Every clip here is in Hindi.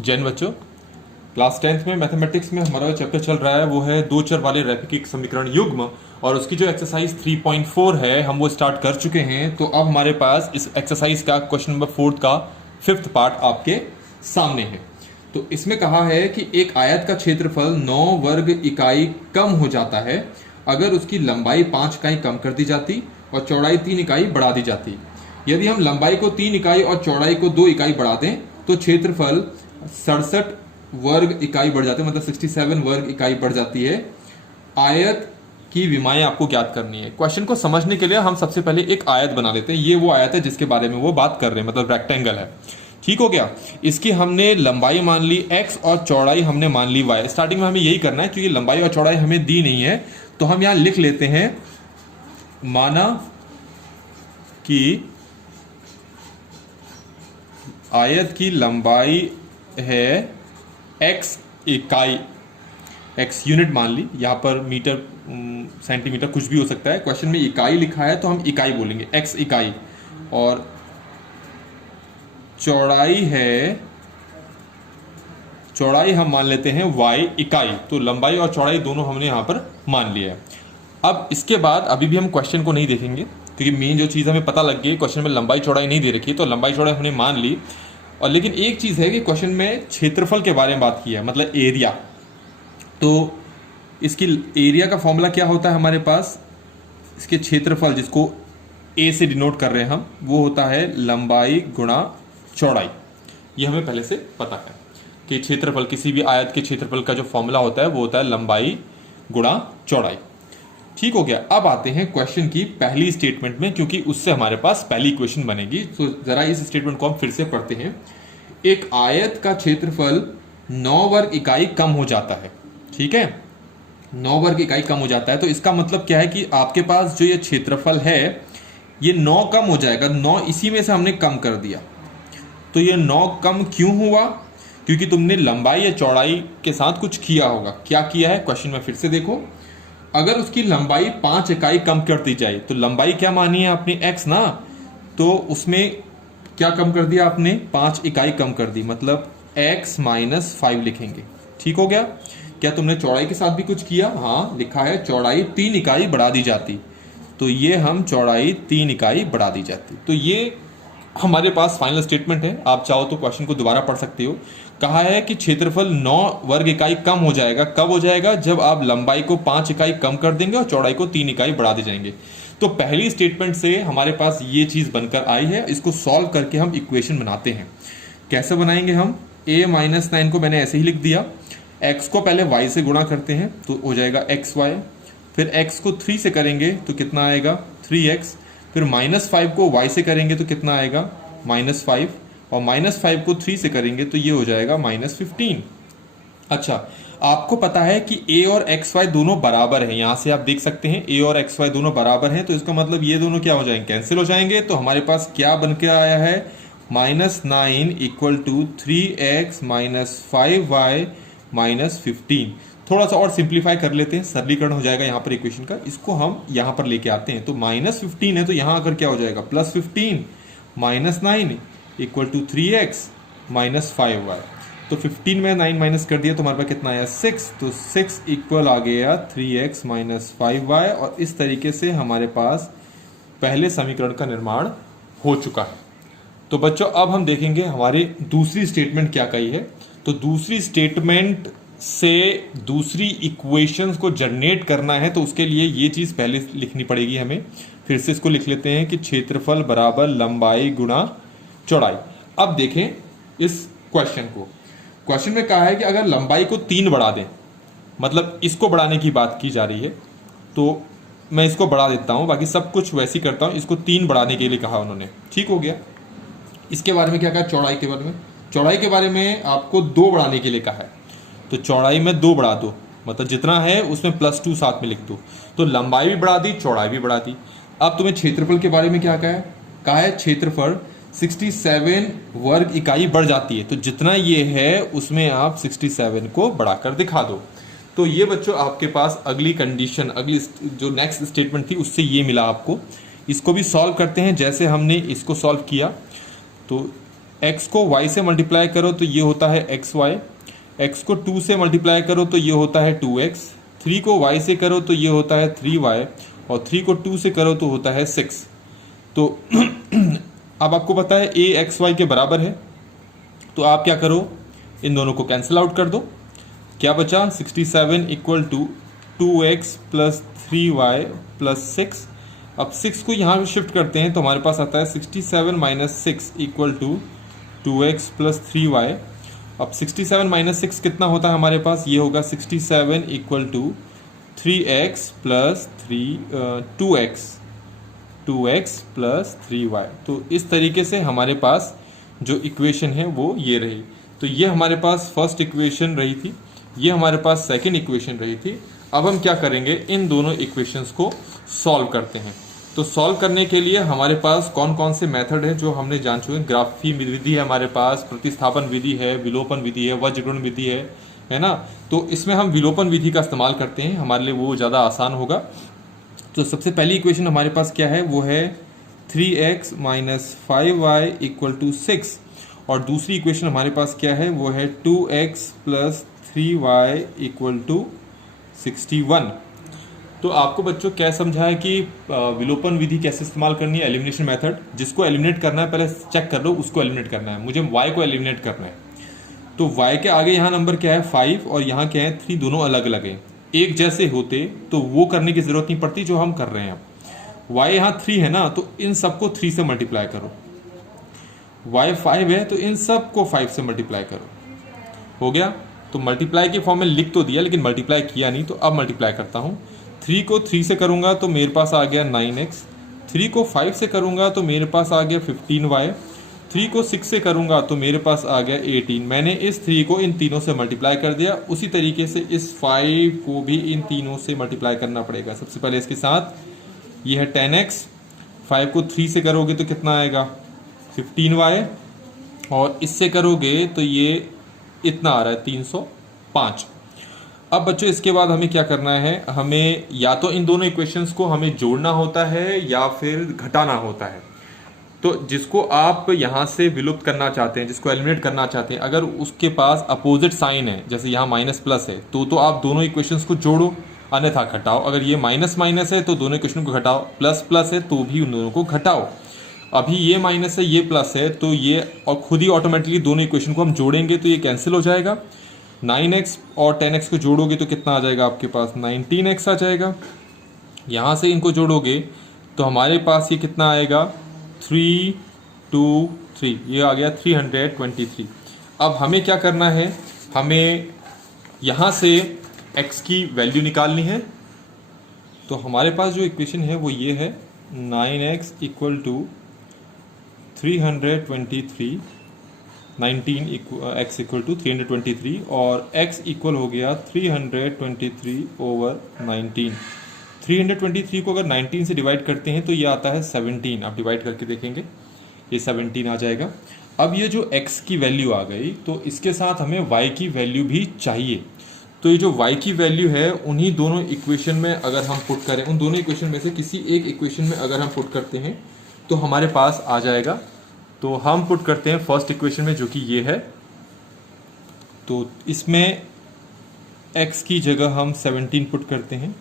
जैन बच्चों, क्लास 10th में मैथमेटिक्स में हमारा चैप्टर चल रहा है वो है दो चर वाले रैखिक समीकरण युग्म, और उसकी जो एक्सरसाइज 3.4 है हम वो स्टार्ट कर चुके हैं। तो अब हमारे पास इस एक्सरसाइज का क्वेश्चन नंबर 4 का 5th पार्ट आपके सामने है। तो इसमें कहा है कि एक आयत का क्षेत्रफल 9 वर्ग इकाई कम हो जाता है अगर उसकी लंबाई 5 इकाई कम कर दी जाती और चौड़ाई 3 इकाई बढ़ा दी जाती। यदि हम लंबाई को 3 इकाई और चौड़ाई को 2 इकाई बढ़ा दें तो क्षेत्रफल 67 वर्ग इकाई बढ़ जाती है, मतलब 67 वर्ग इकाई बढ़ जाती है। आयत की विमाएं आपको ज्ञात करनी है। क्वेश्चन को समझने के लिए हम सबसे पहले एक आयत बना लेते हैं। ये वो आयत है जिसके बारे में वो बात कर रहे हैं, मतलब रेक्टेंगल है। ठीक हो गया। इसकी हमने लंबाई मान ली x और चौड़ाई हमने मान ली y। स्टार्टिंग में हमें यही करना है क्योंकि लंबाई और चौड़ाई हमें दी नहीं है, तो हम यहां लिख लेते हैं माना कि आयत की लंबाई है x इकाई, x यूनिट मान ली, यहां पर मीटर सेंटीमीटर कुछ भी हो सकता है। क्वेश्चन में इकाई लिखा है तो हम इकाई बोलेंगे, x इकाई। और चौड़ाई हम मान लेते हैं y इकाई। तो लंबाई और चौड़ाई दोनों हमने यहां पर मान लिया है। अब इसके बाद अभी भी हम क्वेश्चन को नहीं देखेंगे क्योंकि मेन जो चीज़ हमें पता लग गई, क्वेश्चन में लंबाई चौड़ाई नहीं दे रखी, तो लंबाई चौड़ाई हमने मान ली। और लेकिन एक चीज़ है कि क्वेश्चन में क्षेत्रफल के बारे में बात की है, मतलब एरिया। तो इसकी एरिया का फॉर्मूला क्या होता है हमारे पास, इसके क्षेत्रफल जिसको ए से डिनोट कर रहे हैं हम, वो होता है लंबाई गुणा चौड़ाई। ये हमें पहले से पता है कि क्षेत्रफल, किसी भी आयत के क्षेत्रफल का जो फॉर्मूला होता है वो होता है लंबाई गुणा चौड़ाई। ठीक हो गया। अब आते हैं क्वेश्चन की पहली स्टेटमेंट में, क्योंकि उससे हमारे पास पहली इक्वेशन बनेगी। तो जरा इस स्टेटमेंट को हम फिर से पढ़ते हैं। एक आयत का क्षेत्रफल 9 वर्ग इकाई कम हो जाता है। ठीक है, 9 वर्ग इकाई कम हो जाता है। तो इसका मतलब क्या है कि आपके पास जो ये क्षेत्रफल है ये 9 कम हो जाएगा। 9 इसी में से हमने कम कर दिया। तो ये 9 कम क्यों हुआ? क्योंकि तुमने लंबाई या चौड़ाई के साथ कुछ किया होगा। क्या किया है क्वेश्चन में फिर से देखो। अगर उसकी लंबाई 5 इकाई कम कर दी जाए, तो लंबाई क्या मानी है आपने, x ना, तो उसमें क्या कम कर दिया आपने, 5 इकाई कम कर दी, मतलब x माइनस 5 लिखेंगे। ठीक हो गया। क्या तुमने चौड़ाई के साथ भी कुछ किया? हाँ, लिखा है चौड़ाई 3 इकाई बढ़ा दी जाती। तो ये हम चौड़ाई 3 इकाई बढ़ा दी जाती। तो ये हमारे पास फाइनल स्टेटमेंट है। आप चाहो तो क्वेश्चन को दोबारा पढ़ सकते हो। कहा है कि क्षेत्रफल 9 वर्ग इकाई कम हो जाएगा। कब हो जाएगा? जब आप लंबाई को 5 इकाई कम कर देंगे और चौड़ाई को 3 इकाई बढ़ा दे जाएंगे। तो पहली स्टेटमेंट से हमारे पास ये चीज बनकर आई है। इसको सॉल्व करके हम इक्वेशन बनाते हैं। कैसे बनाएंगे हम? a माइनस 9 को मैंने ऐसे ही लिख दिया। x को पहले y से गुणा करते हैं तो हो जाएगा xy। फिर x को 3 से करेंगे तो कितना आएगा, 3x। फिर -5 को y से करेंगे तो कितना आएगा, -5। और -5 को 3 से करेंगे तो ये हो जाएगा -15। अच्छा, आपको पता है कि a और xy दोनों बराबर हैं। यहां से आप देख सकते हैं a और xy दोनों बराबर हैं, तो इसका मतलब ये दोनों क्या हो जाएंगे, कैंसिल हो जाएंगे। तो हमारे पास क्या बन के आया है, -9 equal to 3x minus 5y minus 15। थोड़ा सा और सिंप्लीफाई कर लेते हैं, सरलीकरण हो जाएगा यहाँ पर इक्वेशन का। इसको हम यहाँ पर लेके आते हैं। तो -15 है तो यहाँ आकर क्या हो जाएगा, +15 -9 equal to 3x minus 5y। तो 15 में 9 माइनस कर दिया तो हमारे पास कितना आया, 6। तो 6 इक्वल आ गया 3x माइनस 5y। और इस तरीके से हमारे पास पहले समीकरण का निर्माण हो चुका है। तो बच्चों अब हम देखेंगे हमारी दूसरी स्टेटमेंट क्या कही है। तो दूसरी स्टेटमेंट से दूसरी इक्वेशंस को जनरेट करना है, तो उसके लिए ये चीज पहले लिखनी पड़ेगी हमें। फिर से इसको लिख लेते हैं कि क्षेत्रफल बराबर लंबाई गुणा चौड़ाई। अब देखें इस क्वेश्चन को। क्वेश्चन में कहा है कि अगर लंबाई को 3 बढ़ा दें, मतलब इसको बढ़ाने की बात की जा रही है, तो मैं इसको बढ़ा देता हूं, बाकी सब कुछ वैसे ही करता हूं। इसको 3 बढ़ाने के लिए कहा उन्होंने। ठीक हो गया। इसके बारे में क्या कहा, चौड़ाई के बारे में। चौड़ाई के बारे में आपको 2 बढ़ाने के लिए कहा है। तो चौड़ाई में 2 बढ़ा दो, मतलब जितना है उसमें +2 साथ में लिख दो। तो लंबाई भी बढ़ा दी, चौड़ाई भी बढ़ा दी। अब तुम्हें क्षेत्रफल के बारे में क्या कहा है क्षेत्रफल 67 वर्ग इकाई बढ़ जाती है। तो जितना ये है उसमें आप 67 को बढ़ाकर दिखा दो। तो ये बच्चों आपके पास अगली कंडीशन, अगली जो नेक्स्ट स्टेटमेंट थी उससे ये मिला आपको। इसको भी सॉल्व करते हैं जैसे हमने इसको सॉल्व किया। तो x को y से मल्टीप्लाई करो तो ये होता है xy, x को 2 से मल्टीप्लाई करो तो ये होता है 2x, 3 को y से करो तो ये होता है 3y, और 3 को 2 से करो तो होता है 6। तो अब आपको पता है a एक्स वाई के बराबर है, तो आप क्या करो, इन दोनों को कैंसिल आउट कर दो। क्या बचा, 67 equal to 2x plus 3y plus 6। अब 6 को यहाँ पे शिफ्ट करते हैं तो हमारे पास आता है 67 minus 6 equal to 2x plus 3y। अब 67 माइनस 6 कितना होता है हमारे पास, ये होगा 67 equal to 3x plus 2x plus 3y। तो इस तरीके से हमारे पास जो इक्वेशन है वो ये रही। तो ये हमारे पास फर्स्ट इक्वेशन रही थी, ये हमारे पास सेकंड इक्वेशन रही थी। अब हम क्या करेंगे, इन दोनों इक्वेशंस को सॉल्व करते हैं। तो सॉल्व करने के लिए हमारे पास कौन कौन से मेथड है जो हमने जान चुके हैं। ग्राफी विधि है हमारे पास, प्रतिस्थापन विधि है, विलोपन विधि है, वज्रगुण विधि है ना। तो इसमें हम विलोपन विधि का इस्तेमाल करते हैं, हमारे लिए वो ज़्यादा आसान होगा। तो सबसे पहली इक्वेशन हमारे पास क्या है, वो है 3x minus 5y equal to 6, और दूसरी इक्वेशन हमारे पास क्या है, वो है 2x plus 3y equal to 61। तो आपको बच्चों क्या समझा है कि विलोपन विधि कैसे इस्तेमाल करनी है, एलिमिनेशन मेथड। जिसको एलिमिनेट करना है पहले चेक कर लो, उसको एलिमिनेट करना है। मुझे y को एलिमिनेट करना है, तो y के आगे यहाँ नंबर क्या है 5 और यहाँ क्या है 3, दोनों अलग अलग हैं। एक जैसे होते तो वो करने की जरूरत नहीं पड़ती जो हम कर रहे हैं। y यहाँ 3 है ना, तो इन सबको 3 से मल्टीप्लाई करो। y 5 है तो इन सबको 5 से मल्टीप्लाई करो। हो गया। तो मल्टीप्लाई के फॉर्म में लिख तो दिया लेकिन मल्टीप्लाई किया नहीं, तो अब मल्टीप्लाई करता हूँ। 3 को 3 से करूँगा तो मेरे पास आ गया 9x, 3 को 5 से करूँगा तो मेरे पास आ गया 15y, 3 को 6 से करूँगा तो मेरे पास आ गया 18। मैंने इस 3 को इन तीनों से मल्टीप्लाई कर दिया। उसी तरीके से इस 5 को भी इन तीनों से मल्टीप्लाई करना पड़ेगा। सबसे पहले इसके साथ ये है 10x, 5 को 3 से करोगे तो कितना आएगा 15y, और इससे करोगे तो ये इतना आ रहा है 305। अब बच्चों इसके बाद हमें क्या करना है, हमें या तो इन दोनों इक्वेशंस को हमें जोड़ना होता है या फिर घटाना होता है। तो जिसको आप यहाँ से विलुप्त करना चाहते हैं, जिसको एलिमिनेट करना चाहते हैं, अगर उसके पास अपोजिट साइन है, जैसे यहाँ माइनस प्लस है, तो आप दोनों इक्वेशंस को जोड़ो, अन्यथा घटाओ। अगर ये माइनस माइनस है तो दोनों इक्वेशन को घटाओ, प्लस प्लस है तो भी उन दोनों को घटाओ। अभी ये माइनस है ये प्लस है, तो ये और खुद ही ऑटोमेटिकली दोनों इक्वेशन को हम जोड़ेंगे तो ये कैंसिल हो जाएगा। 9x और 10x को जोड़ोगे तो कितना आ जाएगा आपके पास 19x आ जाएगा। यहाँ से इनको जोड़ोगे तो हमारे पास ये कितना आएगा 323, ये आ गया 323। अब हमें क्या करना है, हमें यहाँ से x की वैल्यू निकालनी है। तो हमारे पास जो इक्वेशन है वो ये है 9x equal to 323, 19 x equal to 323, और x इक्वल हो गया 323 ओवर 19। 323 को अगर 19 से डिवाइड करते हैं तो ये आता है 17। आप डिवाइड करके देखेंगे ये 17 आ जाएगा। अब ये जो x की वैल्यू आ गई, तो इसके साथ हमें y की वैल्यू भी चाहिए। तो ये जो y की वैल्यू है उन्हीं दोनों इक्वेशन में अगर हम पुट करें, उन दोनों इक्वेशन में से किसी एक इक्वेशन में अगर हम पुट करते हैं तो हमारे पास आ जाएगा। तो हम पुट करते हैं फर्स्ट इक्वेशन में जो कि ये है। तो इसमें x की जगह हम 17 पुट करते हैं।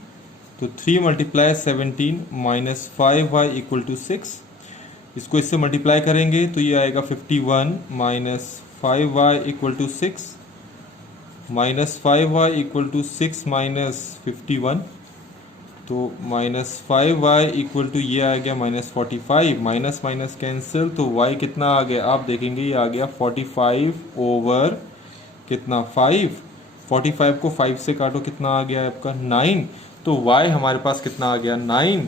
तो 3 multiply 17 minus 5y equal to 6। इसको इससे मल्टीप्लाई करेंगे तो ये आएगा 51 minus 5y equal to 6, minus 5y equal to 6 minus 51, तो माइनस 5y इक्वल टू ये आ गया माइनस 45, माइनस माइनस कैंसिल, तो y कितना आ गया आप देखेंगे, ये आ गया 45 ओवर कितना 5। 45 को 5 से काटो कितना आ गया आपका 9। तो y हमारे पास कितना आ गया 9,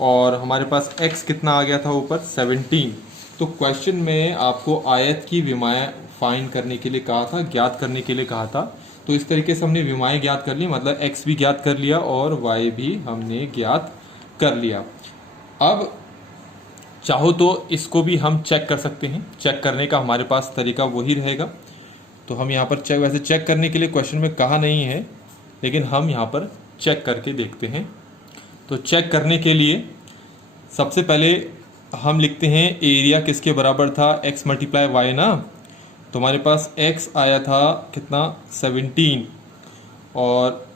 और हमारे पास x कितना आ गया था ऊपर 17। तो क्वेश्चन में आपको आयत की विमाएं फाइंड करने के लिए कहा था, ज्ञात करने के लिए कहा था। तो इस तरीके से हमने विमाएं ज्ञात कर ली, मतलब x भी ज्ञात कर लिया और y भी हमने ज्ञात कर लिया। अब चाहो तो इसको भी हम चेक कर सकते हैं, चेक करने का हमारे पास तरीका वही रहेगा। तो हम यहाँ पर वैसे चेक करने के लिए क्वेश्चन में कहा नहीं है, लेकिन हम यहाँ पर चेक करके देखते हैं। तो चेक करने के लिए सबसे पहले हम लिखते हैं एरिया किसके बराबर था, x मल्टीप्लाई वाई ना। तो हमारे पास x आया था कितना 17 और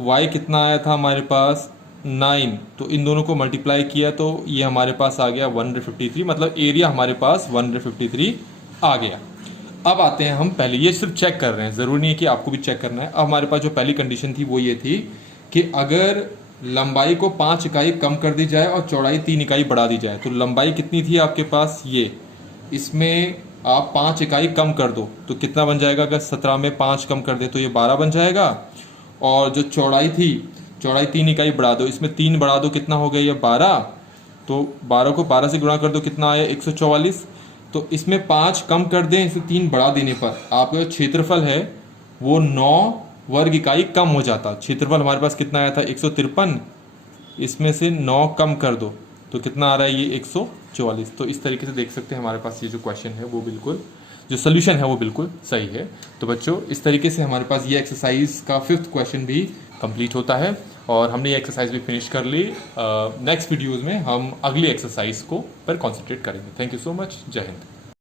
y कितना आया था हमारे पास 9। तो इन दोनों को मल्टीप्लाई किया तो ये हमारे पास आ गया 153, मतलब एरिया हमारे पास 153 आ गया। अब आते हैं हम पहले, ये सिर्फ चेक कर रहे हैं, ज़रूरी नहीं है कि आपको भी चेक करना है। अब हमारे पास जो पहली कंडीशन थी वो ये थी कि अगर लंबाई को 5 इकाई कम कर दी जाए और चौड़ाई 3 इकाई बढ़ा दी जाए, तो लंबाई कितनी थी आपके पास ये, इसमें आप 5 इकाई कम कर दो तो कितना बन जाएगा, अगर 17 में 5 कम कर दे तो ये 12 बन जाएगा। और जो चौड़ाई थी, चौड़ाई 3 इकाई बढ़ा दो, इसमें 3 बढ़ा दो कितना हो गया ये 12। तो 12 को 12 से गुणा कर दो कितना आया 144। तो इसमें 5 कम कर दें, इसे 3 बढ़ा देने पर आपका जो क्षेत्रफल है वो 9 वर्ग इकाई कम हो जाता। क्षेत्रफल हमारे पास कितना आया था 153, इसमें से 9 कम कर दो तो कितना आ रहा है ये 144। तो इस तरीके से देख सकते हैं हमारे पास ये जो क्वेश्चन है वो बिल्कुल, जो सोल्यूशन है वो बिल्कुल सही है। तो बच्चों इस तरीके से हमारे पास ये एक्सरसाइज का 5th क्वेश्चन भी कंप्लीट होता है और हमने ये एक्सरसाइज भी फिनिश कर ली। नेक्स्ट वीडियोज़ में हम अगली एक्सरसाइज को पर कॉन्सेंट्रेट करेंगे। Thank you so much. जय हिंद।